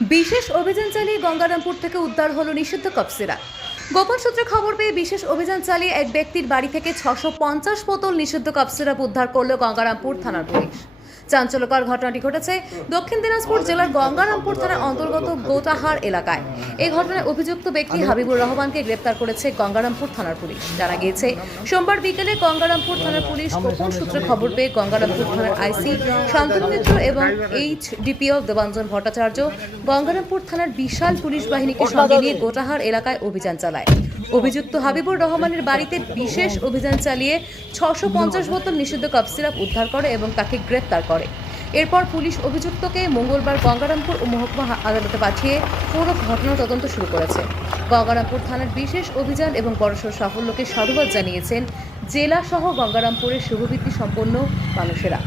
বিশেষ অভিযান চালিয়ে গঙ্গারামপুর থেকে উদ্ধার হলো নিষিদ্ধ কপসিরা গোপন সূত্রে খবর পেয়ে বিশেষ অভিযান চালিয়ে এক ব্যক্তির বাড়ি থেকে ছশো পঞ্চাশ বোতল নিষিদ্ধ কাপ উদ্ধার করল গঙ্গারামপুর থানার পুলিশ। চাঞ্চল্যকর ঘটনাটি ঘটেছে দক্ষিণ দিনাজপুর জেলার গঙ্গারামপুর থানার অন্তর্গত গোটাহার এলাকায়। এই ঘটনায় অভিযুক্ত ব্যক্তি হাবিবুর রহমানকে গ্রেপ্তার করেছে গঙ্গারামপুর থানার পুলিশ। জানা গিয়েছে সোমবার বিকেলে গঙ্গারামপুর থানার পুলিশ গোপন সূত্রে খবর পেয়ে গঙ্গারামপুর থানার আইসি শান্তনু মিত্র এবং এইচ ডিপিও দেবাঞ্জন ভট্টাচার্য গঙ্গারামপুর থানার বিশাল পুলিশ বাহিনীকে সঙ্গে নিয়ে গোটাহার এলাকায় অভিযান চালায়। অভিযুক্ত হাবিবুর রহমানের বাড়িতে বিশেষ অভিযান চালিয়ে ছশো পঞ্চাশ বোতল নিষিদ্ধ কাপ সিরাপ উদ্ধার করে এবং তাকে গ্রেপ্তার করে। এরপর পুলিশ অভিযুক্তকে মঙ্গলবার গঙ্গারামপুর ও মহকুমা আদালতে পাঠিয়ে পুরো ঘটনা তদন্ত শুরু করেছে। গঙ্গারামপুর থানার বিশেষ অভিযান এবং বড়সড় সাফল্যকে সাধুবাদ জানিয়েছেন জেলা সহ গঙ্গারামপুরের শুভবৃত্তি সম্পন্ন মানুষেরা।